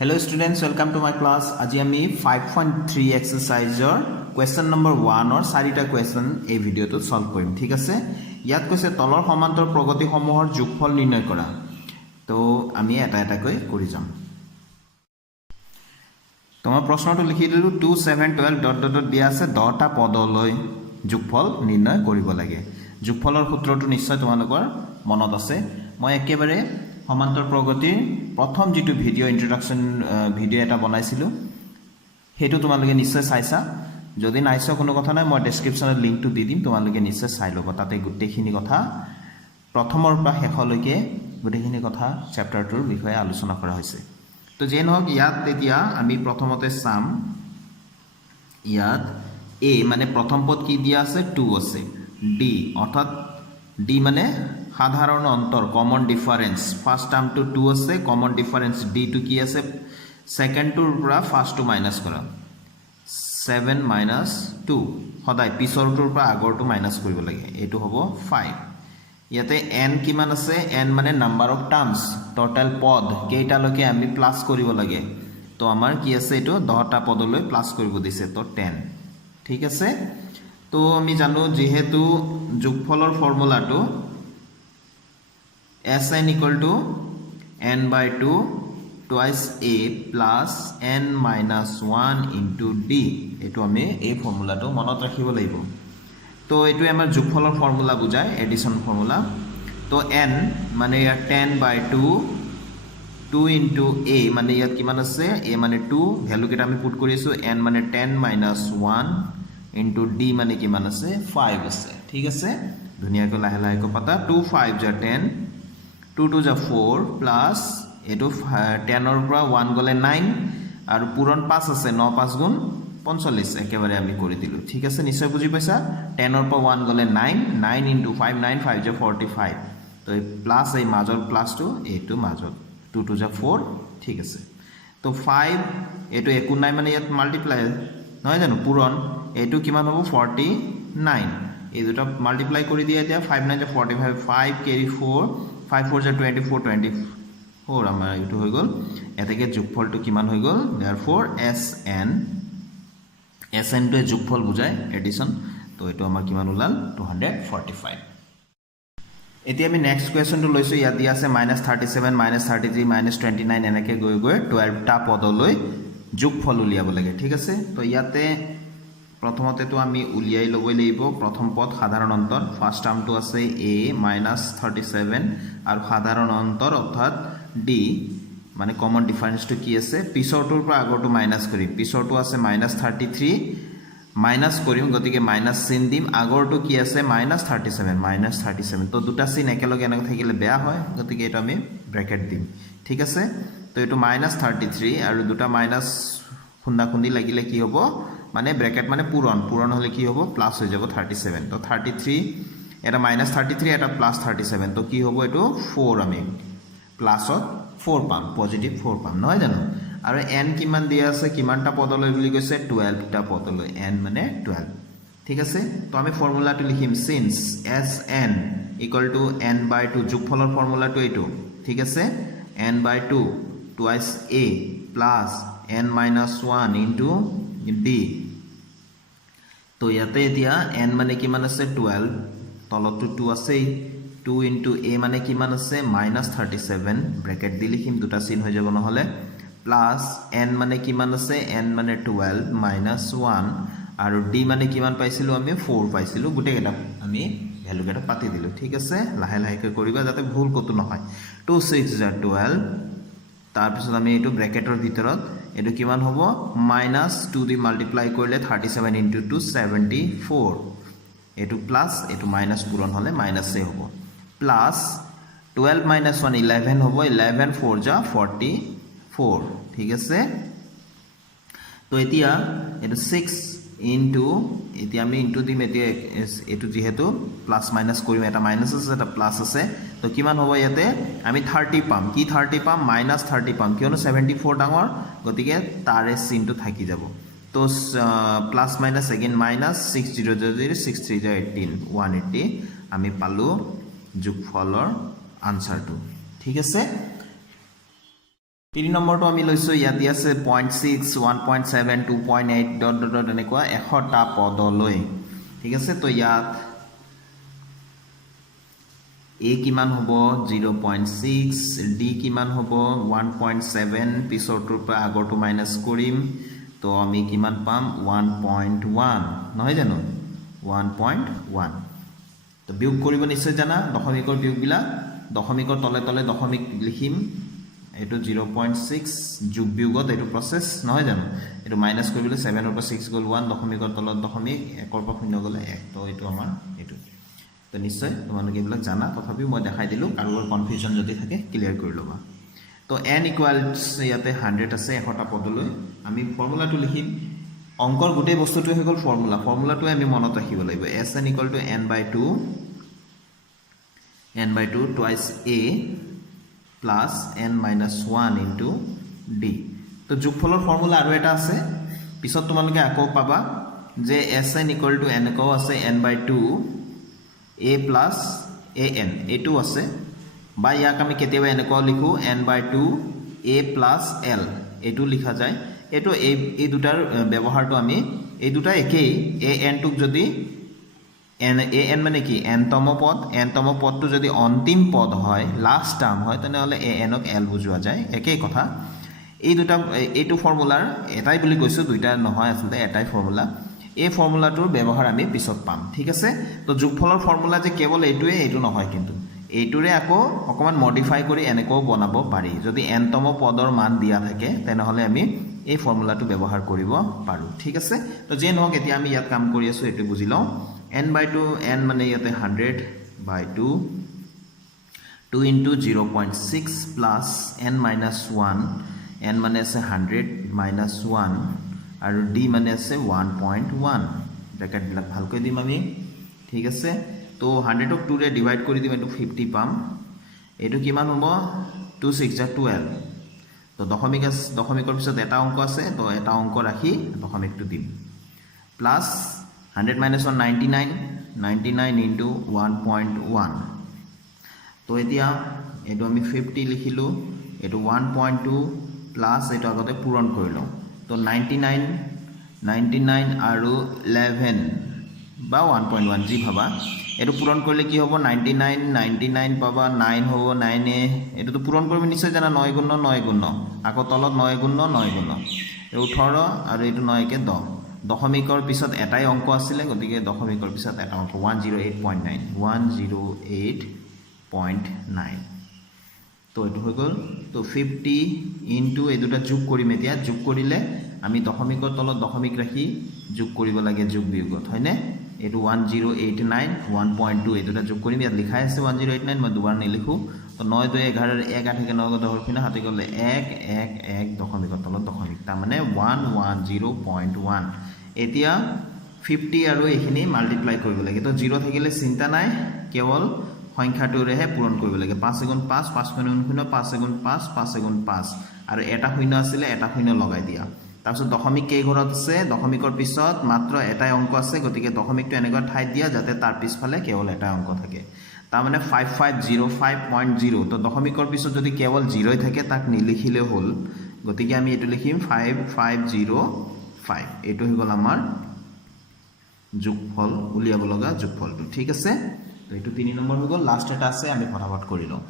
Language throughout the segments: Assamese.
Hello students, welcome to my class. আজি আমি 5.3 এক্সাৰসাইজৰ কোৱেশ্চন নম্বৰ 1 অৰ 4টা কোৱেশ্চন এই ভিডিঅ'টোত সলভ কৰিম। ঠিক আছে, ইয়াত কৈছে তলৰ সমান্তৰ প্ৰগতিসমূহৰ যোগফল নিৰ্ণয় কৰা। তো আমি এটা এটাকৈ কৰি যাম। তোমাৰ প্ৰশ্নটো লিখি দিলো 2 7 12 ডট ডট দিয়া আছে 10টা পদলৈ যোগফল নিৰ্ণয় কৰিব লাগে। যোগফলৰ সূত্ৰটো নিশ্চয় তোমালোকৰ মনত আছে। মই একেবাৰে সমান্তৰ প্ৰগতিৰ প্ৰথম যেটো ভিডিও ইন্ট্ৰোডাকশন ভিডিও এটা বনাইছিলো হেতু তোমালোকে নিশ্চয় চাইছা। যদি নাইছা কোনো কথা নাই, মই ডেসক্ৰিপচনত লিংকটো দি দিম, তোমালোকে নিশ্চয় চাই ল'ব। তাতে গোটেইখিনি কথা প্ৰথমৰ পৰা শেষলৈকে গোটেইখিনি কথা চেপ্টাৰটোৰ বিষয়ে আলোচনা কৰা হৈছে। তো যে নহওক, ইয়াত তেতিয়া আমি প্ৰথমতে চাম। ইয়াত এ মানে প্ৰথম পদ কি দিয়া আছে 2 আছে, ডি অৰ্থাৎ ডি মানে সাধাৰণ অন্তৰ কমন ডিফাৰেন্স। ফাৰ্স্ট টাৰ্মটো 2 আছে, কমন ডিফাৰেন্স ডি টু কি আছে, সেকেন্ডটোৰ পৰা ফাৰ্স্টটো মাইনাস কৰা 7 মাইনাস 2, সদায় পিছৰটোৰ পৰা আগৰটো মাইনাস কৰিব লাগে। এইটো হ'ব 5। ইয়াতে n কিমান আছে, n মানে নাম্বাৰ অফ টাৰ্মস, টোটাল পদ কেইটালৈকে আমি প্লাস কৰিব লাগে। তো আমাৰ কি আছে, এইটো 10টা পদলৈ প্লাস কৰিব দিছে, তো 10। ঠিক আছে, তো আমি জানো যেহেতু যোগফলৰ ফৰ্মুলাটো Sn equal to n by 2 twice a plus n minus 1 into d। এইটো আমি এই ফৰ্মুলাটো মনত ৰাখিব লাগিব। তো এইটো আমাৰ যোগফলৰ ফৰ্মুলা বুজায়, এডিশন ফৰ্মুলা। তো n মানে ইয়াত 10 by 2 into a মানে ইয়াত কিমান আছে, a মানে 2, ভ্যালু কেইটা আমি পুট কৰি আছো, n মানে 10 minus 1 into d মানে কিমান আছে 5 আছে। ঠিক আছে, ধুনীয়াকৈ লাহে লাহে পাতা। 2 5 যা 10, 2 2 যা 4 প্লাস এটো 10 ৰ পৰা 1 গলে 9 আৰু পূৰণ 5 আছে, 9 5 গুণ 45 একেবাৰে আমি কৰি দিলো। ঠিক আছে, নিশ্চয় বুজি পাইছা। 10 ৰ পৰা 1 গলে 9, 9 into 5 9 5 যা 45। তো এই প্লাস এই মাজৰ প্লাসটো এইটো মাজত 2 2 যা 4। ঠিক আছে, তো 5 এটো একো নাই মানে ইয়াত মাল্টিপ্লাই নহয় জানো, পূৰণ এইটো কিমান হ'ব 49। এই দুটা মাল্টিপ্লাই কৰি দিয়া, এতিয়া 5 9 যা 45, 5 carry 4, 5 4 যা 24 24 আমাৰ এইটো হৈ গল। এতেকে যোগফলটো কিমান হৈ গল, therefore Sn টো যোগফল বুজায়, এডিশন। তো এইটো আমাৰ কিমান ওলাল 245। এতিয়া আমি নেক্সট কোৱেশ্চনটো লৈছো। ইয়াত দিয়া আছে -37 -33 -29 এনেকে গৈ গৈ 12টা পদলৈ যোগফল উলিয়াব লাগে। ঠিক আছে, তো ইয়াতে প্ৰথমতে তো আমি উলিয়াই ল'বই লাগিব। প্ৰথম পদ সাধাৰণ অন্তৰ, ফাৰ্স্ট টাৰ্মটো আছে a -37 আৰু সাধাৰণ অন্তৰ অৰ্থাৎ d মানে কমন ডিফাৰেন্সটো কি আছে, পিছৰটোৰ পৰা আগৰটো মাইনাস কৰিম। পিছৰটো আছে -33 মাইনাস কৰিম, গতিকে মাইনাস চিন দিম। আগৰটো কি আছে -37 তো দুটা চিন একেলগে এনেকৈ থাকিলে বেয়া হয়, গতিকে এটা আমি ব্ৰেকেট দিম। ঠিক আছে, তো এইটো -33 আৰু দুটা মাইনাস খুন্দা খুন্দি লাগিলে কি হ'ব, মানে ব্ৰেকেট মানে পূৰণ, পূৰণ হলে কি হ'ব প্লাস হৈ যাব 37। তো 33 এটা -33 এটা +37, তো কি হ'ব এইটো 4, আমি প্লাসত 4 পাম, পজিটিভ 4 পাম নহয় জানো। আৰু n কিমান দিয়া আছে, কিমানটা পদলৈ বুলি কৈছে 12টা পদলৈ, n মানে 12। ঠিক আছে, তো আমি ফৰ্মুলাটো লিখিম, since Sn equal to n by 2, যোগফলৰ ফৰ্মুলাটো এইটো। ঠিক আছে, n by 2 twice a plus n minus 1 into d। তো ইয়াতে এতিয়া n মানে কিমান আছে 12, তলতো 2 আছে, 2 into a মানে কিমান আছে -37, ব্ৰেকেট দি লিখিম, দুটা চিন হৈ যাব নহলে, প্লাস n মানে কিমান আছে, n মানে 12 -1 আৰু d মানে কিমান পাইছিলো আমি 4 পাইছিলো। গোটেইকেইটা আমি ভ্যালু কেইটা পাতি দিলো। ঠিক আছে, লাহে লাহেকৈ কৰিবা যাতে ভুল কতো নহয়। 2 6 যা 12, তাৰপিছত আমি এইটো ব্ৰেকেটৰ ভিতৰত এইটো কিমান হ'ব -2 দি মাল্টিপ্লাই কৰিলে 37 into 2 74, এইটো প্লাস এইটো মাইনাস পূৰণ হলে মাইনাসে হ'ব, প্লাস 12 - 1 11 হ'ব, 11 4 যা 44। ঠিক আছে, তো এতিয়া এইটো 6 into, এতিয়া আমি ইনটু দিম। এতিয়া এইটো যেহেতু প্লাস মাইনাস কৰিম, এটা মাইনাস আছে এটা প্লাস আছে, তো কিমান হ'ব ইয়াতে আমি 30 পাম। কি 30 পাম, -30 পাম, কিয়নো 74 ডাঙৰ, গতিকে তাৰে চিনটো থাকি যাব। তো প্লাস মাইনাস এগেইন মাইনাস, 6 0 0 6 3 18 180 আমি পালো যোগফলৰ আনসাৰটো। ঠিক আছে। 3 নম্বৰটো আমি লৈছো ইয়াত আছে 0.6 1.7 2.8 ডট ডট ডট এনেকুৱা 100টা পদলৈ ঠিক আছে তো ইয়াত a কিমান হ'ব 0.6 d কিমান হ'ব 1.7 পিছৰটোৰ পৰা আগৰটো মাইনাস কৰিম তো আমি কিমান পাম 1.1 নহয় জানো 1.1 তো বিয়োগ কৰিব নিশ্চয় জানা দশমিকৰ বিয়োগবিলাক দশমিকৰ তলে তলে দশমিক লিখিম এটো 0.6 যোগ বিয়োগত এটো প্ৰসেস নহয় জানো এটো মাইনাস কৰিবলৈ 7 ৰ পৰা 6 গল 1 দশমিকৰ তলত দশমিক 1 ৰ পৰা 0 গলে 1 তো এটো আমাৰ এটো তো নিশ্চয় তোমালোকে এইবিলাক জানা তথাপিও মই দেখাই দিলো কাৰোবাৰ কনফিউজন যদি থাকে ক্লিয়াৰ কৰি লবা তো n ইকুয়ালস ইয়াতে 100 আছে 100টা পদলৈ আমি ফৰ্মুলাটো লিখিম অংকৰ গোটেই বস্তুটো হৈ গল ফৰ্মুলাটো আমি মনত ৰাখিব লাগিব sn = n/2 twice a plus n minus 1 into d তো যোগফলৰ ফৰ্মুলা আৰু এটা আছে পিছত তোমালোকে আকৌ পাবা যে sn = n কও আছে n/2 a plus an এটো আছে বা ইয়াক আমি কেতিয়াবা এনেকৈ লিখো n/2 a plus l এটো লিখা যায় এটো এই দুটাৰ ব্যৱহাৰটো আমি এই দুটা একেই an টুক যদি an মানে কি nতম পদটো যদি অন্তিম পদ হয় লাস্ট টার্ম হয় তেনেহলে an ক l বুজোৱা যায় একেই কথা এই দুটা এইটো ফৰ্মুলাৰ এটাই বুলি কৈছো দুইটা নহয় আসলে এটাই ফৰ্মুলা এই ফৰ্মুলাটোৰ ব্যৱহাৰ আমি পিছত পাম ঠিক আছে তো যোগফলৰ ফৰ্মুলা যে কেৱল এইটো নহয় কিন্তু এইটোৰে আকৌ অকমান মডিফাই কৰি এনেকৈ বনাব পাৰি যদি nতম পদৰ মান দিয়া থাকে তেনেহলে আমি এই ফৰ্মুলাটো ব্যৱহাৰ কৰিব পাৰো ঠিক আছে তো যে নহক এতিয়া আমি ইয়াত কাম কৰি আছো এটো বুজি লও n/2 n মানে ইয়াতে 100/2 2 into 0.6 plus n minus 1 n মানে আছে 100 minus 1 আৰু d মানে আছে 1.1 ব্র্যাকেট বিলাক ভালকৈ দিম আমি ঠিক আছে তো 100 ক 2 ৰে ডিভাইড কৰি দিম এটো 50 পাম এটো কিমান হ'ব 2 6 = 12 তো দশমিকৰ পিছত এটা অংক আছে তো এটা অংক ৰাখি দশমিকটো দিম প্লাস 100 minus 1 99 into 1.1 তো এতিয়া এটো আমি 50 লিখিলো এটো 1.2 প্লাস এটো আগতে পূৰণ কৰিলো তো 99 আৰু 11 বা 1.1 জি ভাবা এটো পূৰণ কৰিলে কি হ'ব 99 পাবা 9 হ'ব 9 এ এটো পূৰণ কৰিব নিশ্চয় জানা 9 গুণ 9 গুণ আকৌ তলত 9 গুণ 9 গুণ 18 আৰু এটো 9 কে 10 দশমিকৰ পিছত এটাই অংক আছিল গতিকে দশমিকৰ পিছত এটা অংক 108.9 তো এটো হৈ গল তো 50 ইনটু এই দুটা যোগ কৰিম এতিয়া যোগ কৰিলে আমি দশমিকৰ তলত দশমিক ৰাখি যোগ কৰিব লাগে যোগ বিয়োগত হয়নে এটো 1089 1.2 এই দুটা যোগ কৰিম ইয়াত লিখা আছে 1089 মই দুবাৰ নিলিখো তো 9 2 11 1 8 9 10 পিনা হাতে গলে 1 1 1 দশমিকৰ তলত দশমিক তা মানে 110.1 এতিয়া 50 আৰু এখিনি মাল্টিপ্লাই কৰিব লাগে তো 0 থাকিলে চিন্তা নাই কেৱল সংখ্যাটোৰেহে পূৰণ কৰিব লাগে 5 * 5 5 * 0 5 * 5 5 * 5 আৰু এটা শূন্য আছিল এটা শূন্য লগাই দিয়া তাৰপিছত দশমিক কেই ঘৰত আছে দশমিকৰ পিছত মাত্ৰ এটাই অংক আছে গতিকে দশমিকটো এনেকৈ ঠাই দিয়া যাতে তাৰ পিছফালে কেৱল এটা অংক থাকে তাৰ মানে 5505.0 তো দশমিকৰ পিছত যদি কেৱল 0 থাকে তাক নিলিখিলে হল গতিকে আমি এটো লিখিম 5505 এটো হৈ গল আমাৰ যোগফল উলিয়াব লগা যোগফলটো ঠিক আছে তো এটো 3 নম্বৰ হৈ গল লাস্ট এটা আছে আমি ফটাফট কৰি লও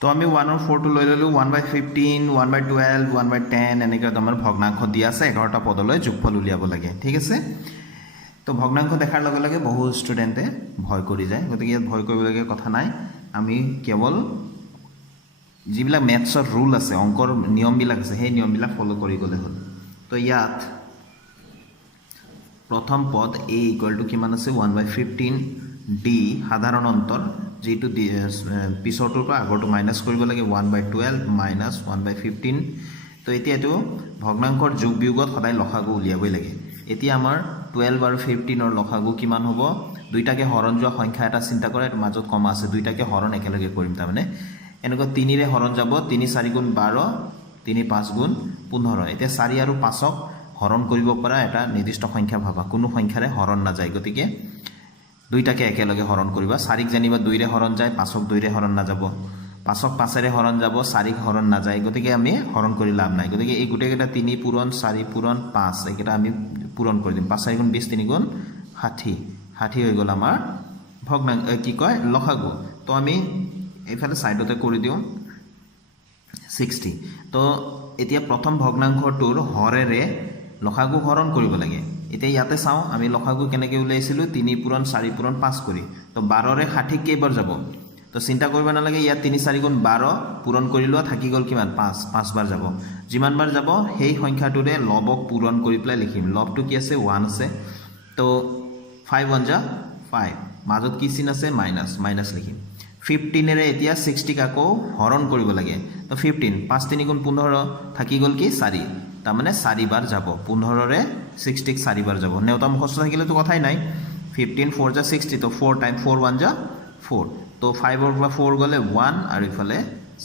তো আমি 1 और 4 টো লৈ ললো 1/15 1/12 1/10 এনেকৈ আমাৰ ভগ্নাংশ দিয়া আছে 11টা পদলৈ যোগফল উলিয়াব লাগে ঠিক আছে তো ভগ্নাংশ দেখাৰ লগে লগে বহু ষ্টুডেন্টে ভয় কৰি যায় গতিকে ইয়াত ভয় কৰিবলগীয়া কথা নাই আমি কেৱল যিবিলাক ম্যাথছৰ ৰুল আছে অংকৰ নিয়মবিলাক আছে সেই নিয়মবিলাক ফলো কৰি গলে হ'ল তো ইয়াত প্ৰথম পদ a = কিমান আছে 1/15 d সাধাৰণ অন্তৰ যেটো পিছৰটোৰ পৰা আগৰটো মাইনাস কৰিব লাগে 1/12 - 1/15 তো এতিয়া এটো ভগ্নাংকৰ যোগ বিয়োগত সদায় লসাগু উলিয়াবই লাগে এতিয়া আমাৰ 12 আৰু 15 ৰ লসাগু কিমান হ'ব দুইটাকে হৰণ যোৱা সংখ্যা এটা চিন্তা কৰা এটো মাজত কমা আছে দুইটাকে হৰণ একেলগে কৰিম তাৰ মানে এনেকৈ 3 ৰে হৰণ যাব 3 4 * 12 3 5 * 15 এতিয়া 4 আৰু 5ক হৰণ কৰিব পৰা এটা নিৰ্দিষ্ট সংখ্যা ভাবা কোনো সংখ্যাৰে হৰণ না যায় গতিকে দুইটাকে একেলগে হৰণ কৰিবা 4ক জানিবা 2 ৰে হৰণ যায় 5ক 2 ৰে হৰণ না যাব 5ক 5ৰে হৰণ যাব 4ক হৰণ নাযায় গতিকে আমি হৰণ কৰি লাভ নাই গতিকে এই গুটেকেটা 3 পূৰণ 4 পূৰণ 5 এইকেটা আমি পূৰণ কৰি দিম 5 4 গুণ 20 3 গুণ 60 60 হৈ গল আমাৰ ভগ্নাংশ কি কয় লসাগু তো আমি এইফালে সাইডতে কৰি দিও 60 তো এতিয়া প্ৰথম ভগ্নাংশটোৰ হৰেৰে লসাগু হৰণ কৰিব লাগে এতিয়া ইয়াতে চাও আমি লসাগু কেনেকৈ উলাইছিলো 3 পূৰণ 4 পূৰণ 5 কৰি তো 12 ৰে 60 কেইবাৰ যাব তো চিন্তা কৰিব নালাগে ইয়াত 3 4 গুণ 12 পূৰণ কৰি লোৱা থাকি গল কিমান 5 5 বাৰ যাব যিমান বাৰ যাব সেই সংখ্যাটোৰে লবক পূৰণ কৰি প্লাই লিখিম লবটো কি আছে 1 আছে তো 5 1 যা 5 মাজত কি চিন আছে মাইনাস মাইনাস লিখিম 15 ৰে এতিয়া 60 কাকো হৰণ কৰিব লাগে তো 15 5 3 গুণ 15 থাকি গল কি 4 তাৰ মানে 4 বাৰ যাব 15 ৰে 60 4 বাৰ যাব নেউতা মুখস্থ থাকিলে তো কথাই নাই 15 4 যা 60 তো 4 টাইম 4 1 যা 4 তো 5 ৰ পৰা 4 গলে 1 আৰু ইফালে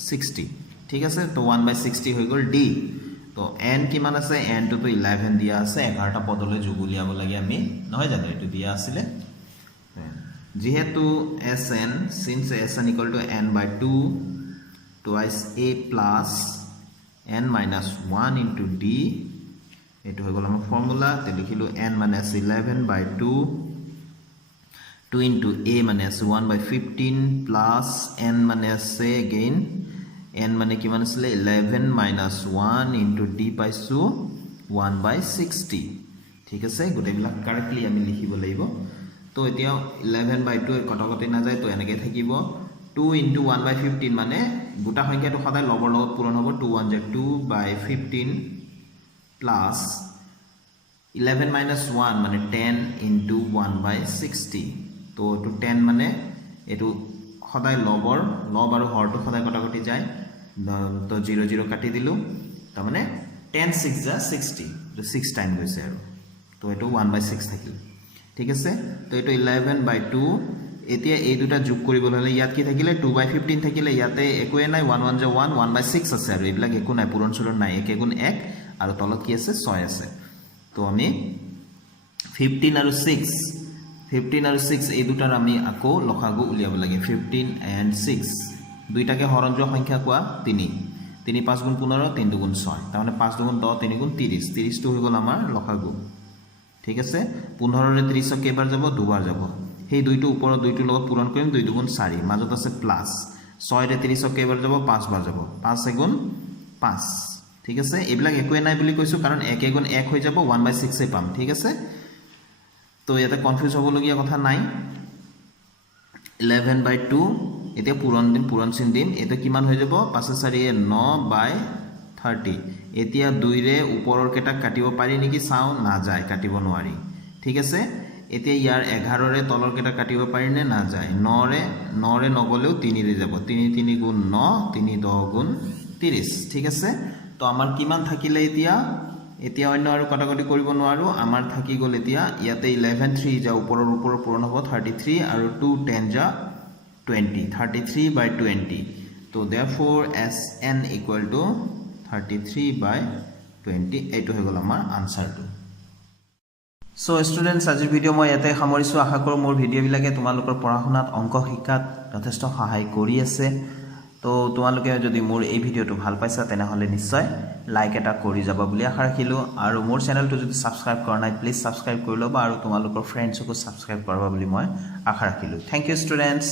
60 ঠিক আছে তো 1/60 হৈ গল d তো n কিমান আছে n টো 11 দিয়া আছে 11টা পদলৈ যোগ উলিয়াব লাগে আমি নহয় জানো এটো দিয়া আছিল যেহেতু sn since sn equal to n by 2 twice a plus n minus 1 into d এটো হৈ গল আমাৰ ফর্মুলা তে লিখিলো n minus 11 by 2 2 into a minus 1 by 15 plus n minus a again n মানে কিমান আছিল 11 minus 1 into d পাইছো 1 by 60 ঠিক আছে গোটেইবিলাক কারেক্টলি আমি লিখিব লাগিব তো এতিয়া 11 by 2 কটাকটি না যায় তো এনেকৈ থাকিব 2 into 1 by 15 মানে গোটা সংখ্যাটো সদায় লবৰ লগত পূৰণ হ'ব 2 1 যা 2 by 15 plus 11 minus 1 মানে 10 into 1 by 60 তো to 10 মানে এটো সদায় লবৰ লব আৰু হৰটো সদায় কটাকটি যায় তো 0 0 কাটি দিলু তাৰ মানে 10 6 যা 60 তো 6 টাইম গৈছে আৰু তো এটো 1 by 6 থাকিল ঠিক আছে তো এটো 11 by 2 এতিয়া এই দুটা যোগ কৰিবলৈ হলে ইয়াত কি থাকিলে 2 by 15 থাকিলে ইয়াতে একোৱে নাই 1 1 যা 1 1 by 6 আছে আৰু এইবিলাক একো নাই পূৰণ চূৰণ নাই 1 গুণ 1 আৰু তলত কি আছে 6 আছে তো আমি 15 আৰু 6 এই দুটাৰ আমি আকৌ লসাগু উলিয়াব লাগে 15 and 6 দুইটাকে হৰণ যোৱা সংখ্যা কোৱা 3 3 5 গুণ 15 3 2 গুণ 6 তাৰ মানে 5 2 গুণ 10 3 গুণ 30 30 টো হৈ গল আমাৰ লসাগু ঠিক আছে 15 ৰে 30 কেইবাৰ যাব দুবাৰ যাব সেই দুইটো ওপৰৰ দুইটো লগত পূৰণ কৰিম 2 2 গুণ 4 মাজত আছে প্লাস 6 ৰে 30 কেইবাৰ যাব 5 বাৰ যাব 5 গুণ 5 ঠিক আছে এইবিলাক একোৱে নাই বুলি কৈছো কাৰণ 1 গুণ 1 হৈ যাব 1/6 এ পাম ঠিক আছে তো ইয়াতে কনফিউজ হ'বলগীয়া কথা নাই 11/2 এতিয়া পূৰণ চিন দিম এটা কিমান হৈ যাব 5 4 9/30 এতিয়া 2 ৰে ওপৰৰ কেটা কাটিব পাৰি নেকি চাও না যায় কাটিব নোৱাৰি ঠিক আছে এতিয়া ইয়াৰ 11 ৰে তলৰ কেটা কাটিব পাৰি নে না যায় 9 ৰে নগলেও 3 ৰে যাব 3 3 গুণ 9 3 10 গুণ 30 ঠিক আছে তো আমাৰ কিমান থাকিলে এতিয়া অন্য আৰু কটাকটি কৰিব নোৱাৰো আমাৰ থাকি গল এতিয়া ইয়াতে 11 3 যা ওপৰৰ পূৰণ হ'ব 33 আৰু 2 10 যা 20 33/20 তো therefore sn equal to 33/20 এইটো হৈ গল আমাৰ আনসাৰটো সো স্টুডেন্টস আজিৰ ভিডিও মই ইয়াতে সামৰিছো আশা কৰো মোৰ ভিডিও বিলাকে তোমালোকৰ পঢ়াশুনাত অংক শিকাত যথেষ্ট সহায় কৰি আছে তো তোমালোকে যদি মোৰ এই ভিডিওটো ভাল পাইছা তেনে হলে নিশ্চয় লাইক এটা কৰি যাবা বুলি আশা ৰাখিলো আৰু মোৰ চেনেলটো যদি সাবস্ক্ৰাইব কৰা নাই প্লিজ সাবস্ক্ৰাইব কৰি লবা আৰু তোমালোকৰ ফ্ৰেণ্ডছকো সাবস্ক্ৰাইব কৰবা বুলি মই আশা ৰাখিলো থ্যাংক ইউ স্টুডেন্টস